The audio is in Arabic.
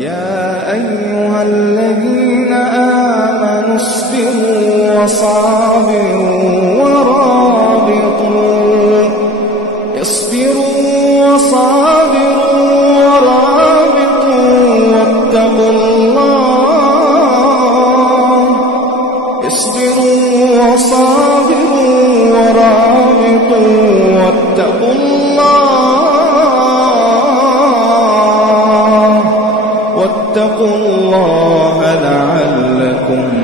يا أيها الذين آمنوا اصبروا وصابروا ورابطوا واتقوا الله واتقوا الله لعلكم